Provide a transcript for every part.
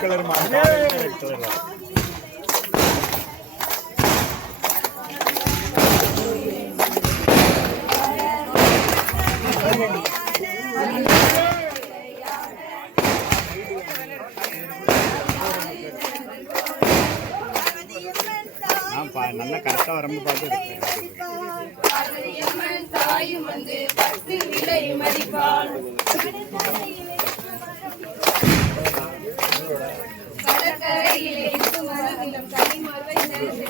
Colour colour நல்லா கரெக்டாக வரம்பு பார்த்து எடுத்தேன். பார்வதியம்மன் தாயும் வந்து பத்து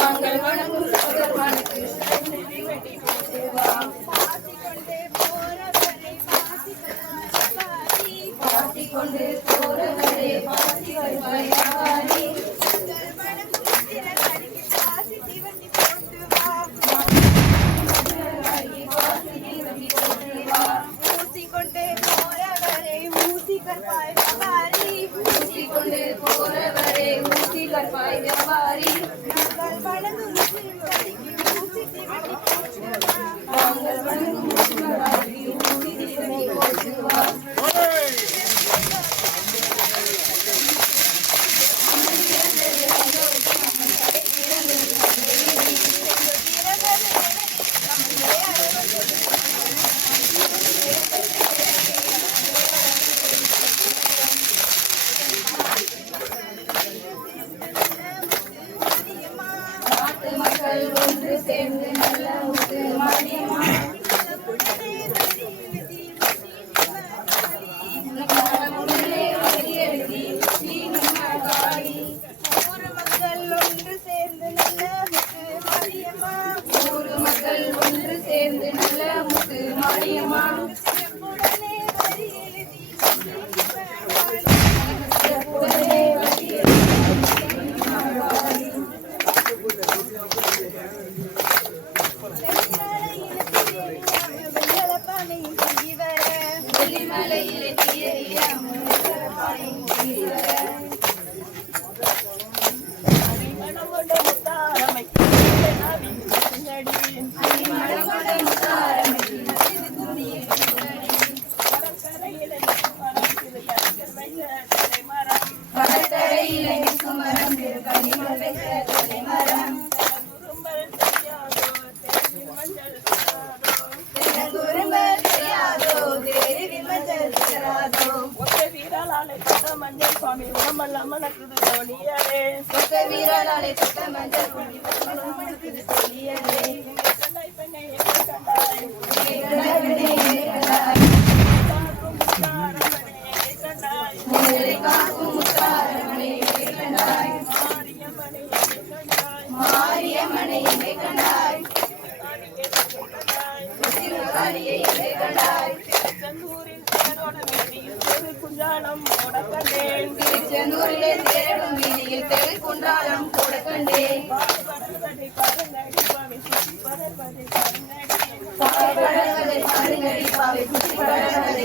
நாங்கள் வணங்கும் கற்பாய் வியாபாரி நாங்கள் வணங்கும் சிவராத்திரி முத்து கடற்கரையிலே நிற்கும் மரம் திரு கனிமல் வைத்த தலைமரம் குறும்பல் தெரியாதோ தேரில் மஞ்சள் தராதோ கொத்த வீரலாலே தொட்ட மஞ்சள் கொடி மணக்குது சிவகாரியை எங்கே கண்டாய் திருச்செந்தூரிலே தேடும் வீதியில் தெரு குன்றாலம் கூட கண்டேன் பாவை படர்வதை பாருங்கடி பாவை சுற்றி படர